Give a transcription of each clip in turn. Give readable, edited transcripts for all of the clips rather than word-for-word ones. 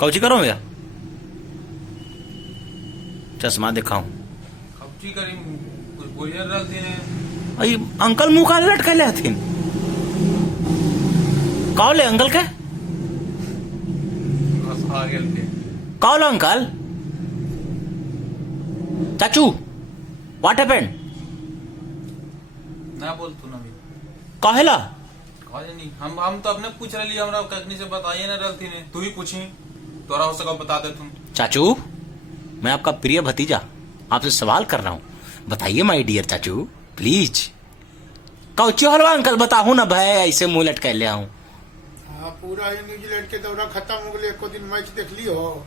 Cauchy करो भैया? चश्मा दिखाऊं? कौची करी कुछ बोलिए रख देने। अई अंकल मुंह का लटका ले हथिन। कौन ले अंकल के? आ गेल थे। कौन अंकल? चाचू व्हाट हैपेंड? ना बोल तू ना भी। कहेला? कहे नहीं, हम तो अपने पूछ रही हमरा कखनी से बताइए ना रखती ने, तू ही पूछी तोरा हो सका बता दे तुम। चाचू मैं आपका प्रिय भतीजा आपसे सवाल कर रहा हूँ, बताइए माय डियर चाचू प्लीज। कौची हलवा अंकल बताहू ना भाई, ऐसे मुंह लटका ले आऊं। हाँ पूरा ये न्यूजीलैंड के दौरा खत्म हो गया, एको दिन मैच देख ली हो?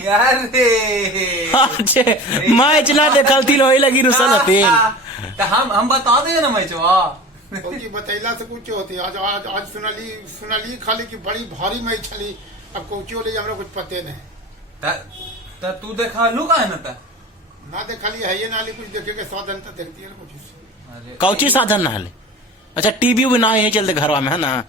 यार रे अच्छे मैच ना देखल थी लोही लगी रुसल होती। तो हम बता दे ना मैचवा। कौची बतैला से कुछ होती। आज आज आज सुनाली खाली की बड़ी भारी मैच चली। अब कौची हो हमरा कुछ पते नहीं। तू देखा लू का है ना? ना देखा ली है ये ना ली, कुछ देखे के साधन तो देखती है ना कुछ। कौची साधन ना हले? अच्छा टीवी भी ना यही चलते घरवा में है ना?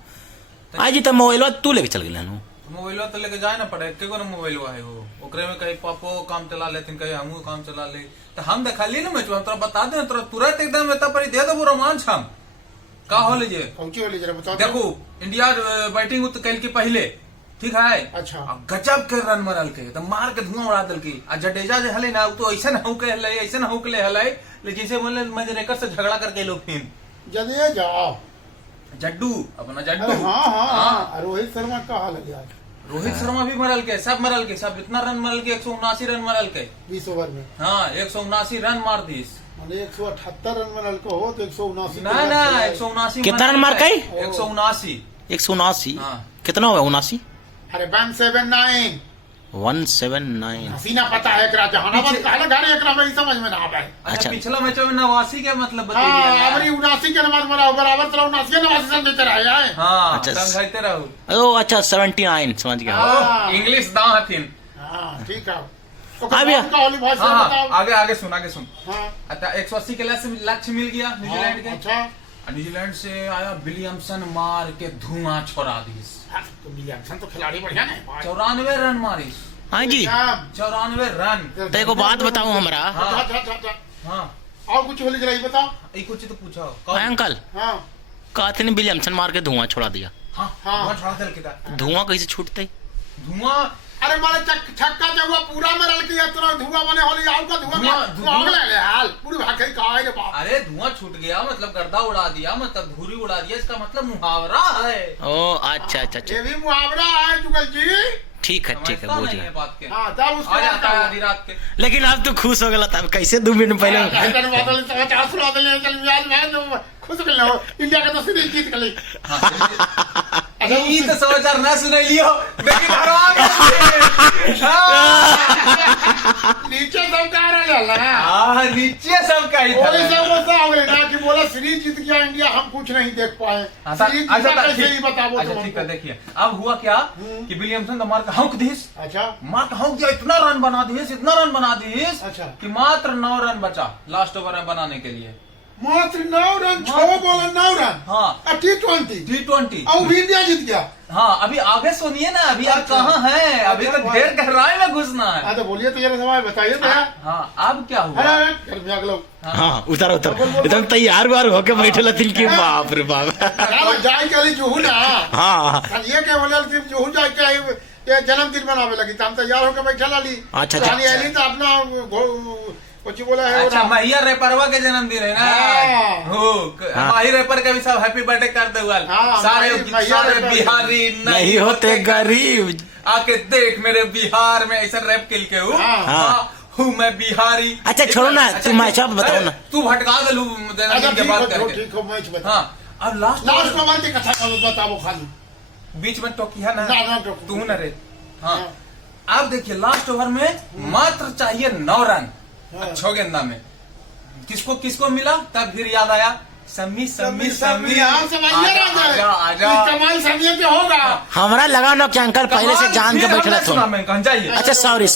आज तो मोबाइल तू लेके चल गया ना? मोबाइल तो लेके जाए ना पड़े, के को ना मोबाइल है वो, ओकरे में कहीं पापो काम चला लेते, कहीं हमू काम चला ले। तो हम देखा ली ना मैच, हम तोरा बता दे तुरंत एकदम एता पर दे दो रोमांच। हम का हो लीजिए कौची हो ली जरा बताओ। देखो इंडिया बैटिंग कल की पहले ठीक है। अच्छा गजब के रन मरल के तो मार के धुआं उड़ा दल की। आ जडेजा जो हले ना तो ऐसा हो के हले, ऐसा हो के हले लेकिन जैसे बोले मैनेजर से झगड़ा करके लो फिर जडेजा जड्डू अपना जड्डू। अरे हाँ हाँ हाँ रोहित शर्मा का हाल है? रोहित शर्मा भी मरल के, सब मरल के, सब इतना रन मरल के 179 रन मरल के 20 ओवर में। हाँ 179 रन मार दीस। 178 रन मरल को हो तो 179। ना 179 कितना रन मार गई? 179। 179 हाँ कितना हुआ? 79? अरे 179 179 हसीना पता है एकरा जहानाबाद कहला गाड़ी एकरा में समझ में ना आवे। अच्छा पिछला मैच में 89 के मतलब बता हां दिया। अबरी 79 के नंबर मरा बराबर 79 89 समझते रहे हैं। हां अच्छा, समझाते रहो। ओ अच्छा 79 समझ गया। हाँ। इंग्लिश दा हथिन। हां ठीक है तो हाँ भैया। का होली भाषा हाँ, बताओ। आगे सुन। हां अच्छा 180 के लक्ष्य मिल गया न्यूजीलैंड के। अच्छा न्यूजीलैंड से आया विलियमसन मार के धुआं छोड़ा दीस। तो विलियमसन तो खिलाड़ी बढ़िया है। 94 रन मारिस। हाँ जी 94 रन। तो एक बात बताऊं हमरा। हाँ और कुछ होली जरा बताओ। ये कुछ तो पूछो। हाँ अंकल हां कहते ने विलियमसन मार के धुआं छोड़ा दिया। हाँ धुआं छोड़ा दल के था। धुआं कैसे छूटते? धुआं अरे मारे छक्का जगह पूरा मरल के इतना धुआं बने होली आउ का धुआं ले हाल पूरी भागे का है रे बाप। अरे धुआं छूट गया मतलब गर्दा उड़ा दिया, मतलब धूरी उड़ा दिया, इसका मतलब मुहावरा है। ओ अच्छा अच्छा ये भी मुहावरा है जुगल जी। ठीक है बोझ है बात के। हां तब उसको आ जाता है आधी रात के। लेकिन आप तो खुश हो गया तब कैसे 2 मिनट पहले? बादल समाचार सुना दे चल मियाज में खुश कर लो इंडिया का तो सीरीज जीत गई। अच्छा ये तो समाचार ना सुनाइलियो लेकिन हरा गए। नीचे सब कह रहे हैं ना। हां नीचे सब का ही था। वही सब होता हो ना कि बोला सीरीज जीत गया इंडिया, हम कुछ नहीं देख पाए। सीरीज जीता कैसे ही बताओ तुम। ठीक है देखिए अब हुआ क्या कि विलियमसन मार का हौक दिस। अच्छा मार का हौक दिया, इतना रन बना दिस अच्छा कि मात्र 9 रन बचा लास्ट ओवर में बनाने के लिए। मात्र 9 रन 6 बॉल 9 रन। हाँ T20 और भी इंडिया जीत गया। हाँ अभी आगे सुनिए ना, अभी आप कहाँ हैं? अभी तो ढेर गहराई में घुसना है। हाँ तो बोलिए तो जरा सवाल बताइए तो यार। हाँ अब क्या हुआ? अरे हाँ उतर एकदम तैयार वार होके बैठे लथिन की बाप रे बाप। जाए के जुहू ना। हाँ ये क्या बोले जुहू जाए के ये जन्मदिन मनावे लगी तो हम तैयार होकर बैठे ली। अच्छा तो अपना कुछ बोला है। अच्छा महिया रेपरवा के जन्मदिन है ना। हो माही रेपर का भी सब हैप्पी बर्थडे करते हुआ। सारे बिहारी नहीं होते गरीब, आके देख मेरे बिहार में ऐसा रैप किल के हूँ मैं बिहारी। अच्छा छोड़ो ना तुम मैच बताओ ना। तू भटका दलू जन्मदिन के बात करके। हाँ अब लास्ट ओवर की कथा बताओ खाली बीच में टोकिया ना तू न रे। हाँ अब देखिए लास्ट ओवर में मात्र चाहिए 9 रन 6 गेंदा में। किसको मिला तब फिर याद आया सम्मी आजा कमाल समी के होगा। हमारा लगा ना कि अंकल पहले से जान के बैठे था। जाइए अच्छा सॉरी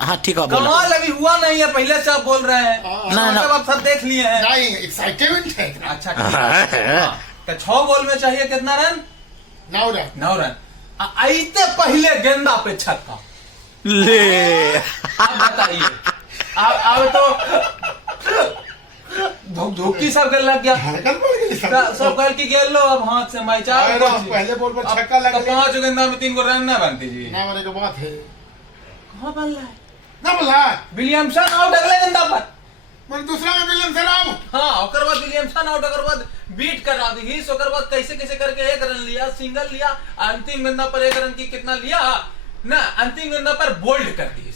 हाँ ठीक है बोलो। कमाल अभी हुआ नहीं है, पहले से आप बोल रहे हैं ना आप सब देख लिए हैं। नहीं एक्साइटमेंट है। अच्छा तो 6 बॉल में चाहिए कितना रन? 9 रन। आईते पहले गेंदा पे छक्का। ले अब बताइए, अब तो धोखी सब गल लग गया, धड़कन बढ़ गई सब कल की गेल लो अब हाथ से मैं चार पहले बॉल पर छक्का लगा 5 गेंदा में 3 गो रन ना बनती जी। ना बने की बात है, कहाँ बन रहा है? ना बोला विलियमसन आउट अगले गेंदा पर। मैं दूसरा में विलियमसन आउट। हाँ, ओकर बाद विलियमसन आउट, ओकर बाद बीट करा दी, ओकर बाद कैसे कैसे करके 1 रन लिया, सिंगल लिया, अंतिम गेंदा पर 1 रन की कितना लिया ना, अंतिम गेंदा पर बोल्ड कर दी।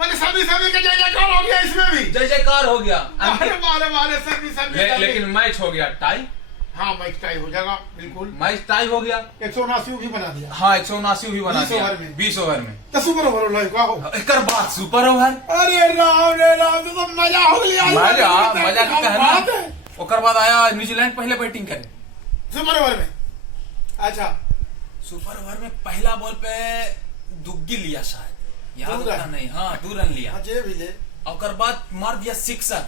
मैंने सभी का जय जयकार हो गया, इसमें भी जय जयकार हो गया। मारे सभी लेकिन मैच हो गया टाई। हाँ मैच टाई हो जाएगा, बिल्कुल मैच टाई हो गया। 179 भी बना दिया। हाँ 179 भी बना 20 दिया ओवर में। 20 ओवर में। तो सुपर ओवर हो का हो। एक बात सुपर ओवर। अरे राम रे राम, तो मजा हो गया। मजा की कहना। ओकर बाद आया न्यूजीलैंड पहले बैटिंग करे सुपर ओवर में। अच्छा सुपर ओवर में पहला बॉल पे दुग्गी लिया शायद, याद होता नहीं। हाँ 2 रन लिया। जे भी ले, ओकर बाद मार दिया 6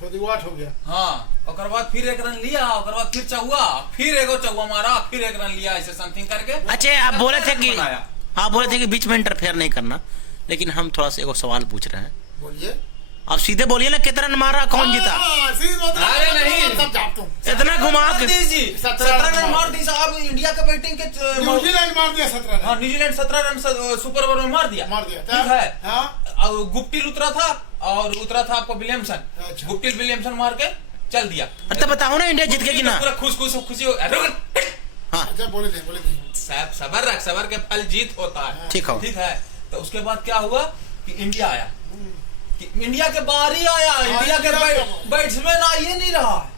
छोटी हो गया। हाँ ओकर बाद फिर 1 रन लिया, ओकर बाद फिर चौवा, फिर एगो चौवा मारा, फिर 1 रन लिया, ऐसे समथिंग करके। अच्छा आप बोले थे कि आप बोले थे कि बीच में इंटरफेयर नहीं करना, लेकिन हम थोड़ा सा एगो सवाल पूछ रहे हैं। बोलिए। आप सीधे बोलिए ना, कितना रन मारा, कौन जीता? अरे नहीं, सब जानता हूँ। इतना घुमा के 17 रन मार दी साहब इंडिया के बैटिंग के। न्यूजीलैंड मार दिया 17 रन। हाँ न्यूजीलैंड 17 रन सुपर ओवर में मार दिया। ठीक है। हाँ गुप्टिल उतरा था और उतरा था आपको विलियमसन। अच्छा। गुप्टिल विलियमसन मार के चल दिया। तो बताओ ना इंडिया जीत गई कि ना? पूरा खुशी हो। हाँ अच्छा बोले थे। सबर रख, सबर के फल जीत होता है। ठीक हो। ठीक है। तो उसके बाद क्या हुआ कि इंडिया आया, कि इंडिया के बाहर ही आया। इंडिया के बैट्समैन आ ही नहीं रहा है।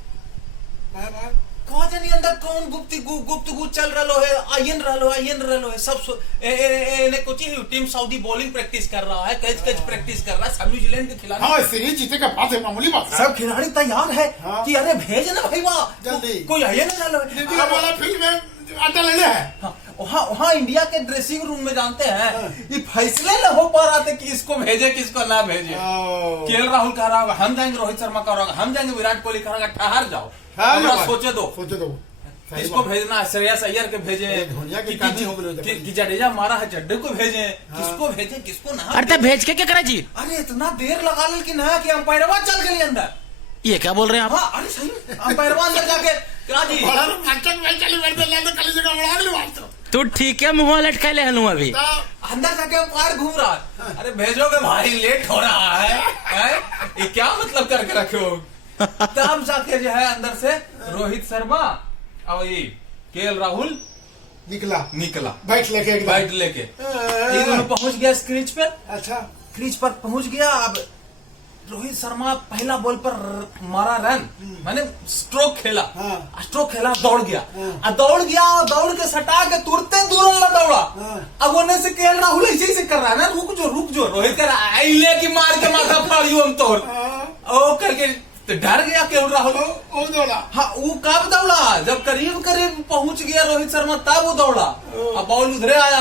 कहा जानी अंदर कौन गुप्त चल रहा है, आयन रहा है। सब कुछ टीम सऊदी बॉलिंग प्रैक्टिस कर रहा है, कैच प्रैक्टिस कर रहा है। सब न्यूजीलैंड के खिलाड़ी। हाँ सीरीज जीते का बात है, मामूली बात है। सब खिलाड़ी तैयार है कि अरे भेज ना भाई, वाह जल्दी कोई आइए ना चलो। वाला फील्ड में आटा लेने है। वहाँ इंडिया के ड्रेसिंग रूम में जानते हैं ये फैसले न हो पा रहा था कि इसको भेजे किसको ना भेजे। केएल राहुल कह रहा होगा हम जाएंगे, रोहित शर्मा कह रहा होगा हम जाएंगे, विराट कोहली कह रहा होगा ठहर जाओ, सोचे दो किसको भेजना है। श्रेयस अय्यर के भेजे कि जडेजा मारा है चड्डे को भेजे, किसको भेजे किसको ना। अरे भेज के क्या करा जी? अरे इतना देर लगा लेकिन है कि अंपायरवा चल गए अंदर। ये क्या बोल रहे हैं आप? हाँ अरे सही अंपायरवा अंदर जाके क्या जी तू ठीक है, मुँह लटका ले हलूं अभी अंदर जाके अंपायर घूम रहा है। अरे भेजोगे भाई, लेट हो रहा है ये क्या मतलब करके रखे हो। तब जाके जो है अंदर से रोहित शर्मा और ये केएल राहुल निकला बैट लेके ये दोनों पहुंच गया क्रीज पे। अच्छा क्रीज पर पहुंच गया। अब रोहित शर्मा पहला बॉल पर मारा रन, मैंने स्ट्रोक खेला। दौड़ गया और दौड़ के सटा के तुरते दूर दौड़ा। अब होने से केएल राहुल ऐसे ही कर रहा है ना, रुक जो रोहित कह रहा है ले की मार के माथा फाड़ियो हम तोड़ ओ करके। तो डर गया केएल राहुल, वो दौड़ा। हाँ वो कब दौड़ा, जब करीब पहुंच गया रोहित शर्मा तब वो दौड़ा। अब बॉल उधरे आया।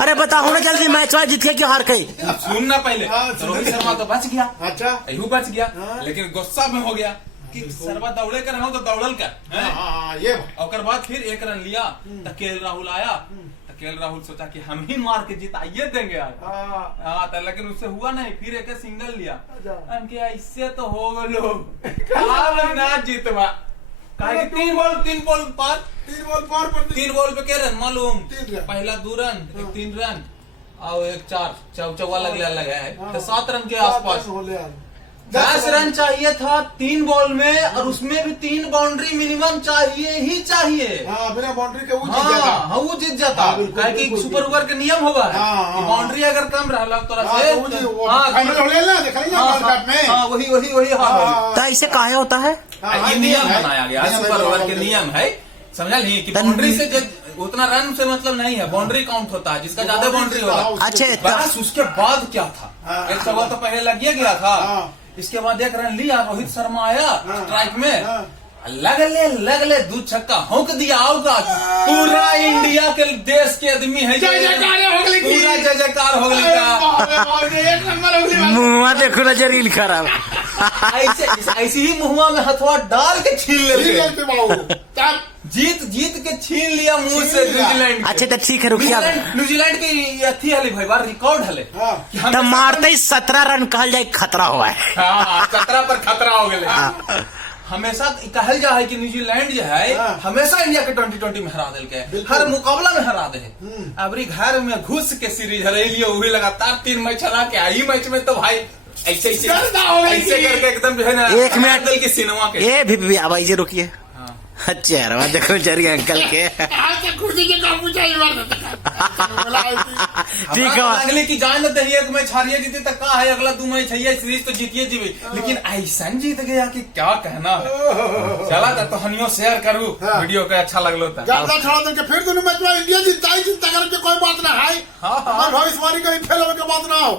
अरे बताओ ना जल्दी, मैच जीत के क्यों हार गई? सुनना पहले। रोहित शर्मा तो बच गया। अच्छा बच गया, लेकिन गुस्सा में हो गया कि शर्मा दौड़े कर तो दौड़ल कर। ये और बाद फिर 1 रन लिया तो केएल राहुल आया। तो केएल राहुल सोचा कि हम ही मार के जिताइए देंगे आज। लेकिन उससे हुआ नहीं, फिर 1 सिंगल लिया। ऐसे तो हो गए ना जीतवा। 3 बॉल पे 3 रन मालूम। पहला 2 रन, 1 3 रन और 1 4 चौवा लगे है। तो 7 रन के आसपास 10 रन चाहिए था 3 बॉल में, और उसमें भी 3 बाउंड्री मिनिमम चाहिए। बिना बाउंड्री के वो जीत जाता। कि सुपर ओवर के नियम होगा बाउंड्री अगर कम रहा वही तो ऐसे काहे होता है? ये नियम बनाया गया, सुपर ओवर के नियम है, समझा नहीं कि बाउंड्री से उतना रन से मतलब नहीं है, बाउंड्री काउंट होता है, जिसका ज्यादा बाउंड्री होगा। अच्छा बस उसके बाद क्या था, 1 सवा तो पहले लग गया था। इसके बाद 1 रन लिया, रोहित शर्मा आया स्ट्राइक में, लग ले 2 छक्का होंक दिया होगा। पूरा इंडिया के देश के आदमी है, पूरा जय जयकार हो गया। मुँह देखो ना जरील खराब। ऐसे ही मुहुआ में हथवा डाल के छीन लेते। जीत के छीन लिया मुंह से न्यूजीलैंड। अच्छा तो ठीक है, रुकिए अब। न्यूजीलैंड की अथी हले भाई बार रिकॉर्ड हले कि हम तो मारते ही 17 रन कहल जाए खतरा हुआ है। हाँ, 17 पर खतरा हो गए। हमेशा कहल जा है कि न्यूजीलैंड जो है हमेशा इंडिया के 2020 में हरा दिल के, हर मुकाबला में हरा दे। अबरी घर में घुस के सीरीज हरे लिए, वही लगातार 3 मैच हरा के आई मैच में तो भाई ऐसे करके एकदम जो है ना 1 मिनट दिल के सिनेमा के। ए भी अब आइए, रुकिए। अच्छा देखो जरिए अंकल के ठीक है। अगले की जान न दही, एक मैच हारिए जीते तक का है, अगला 2 मैच है सीरीज तो जीतिए जीवे, लेकिन ऐसा जीत गया कि क्या कहना है। चला था तो हनियो शेयर करूँ वीडियो का, अच्छा लगलो था। छोड़ा देंगे फिर दोनों मैच में इंडिया जीतता ही जीतता, कोई बात ना है। भविष्यवाणी कहीं फेल होने की बात ना हो।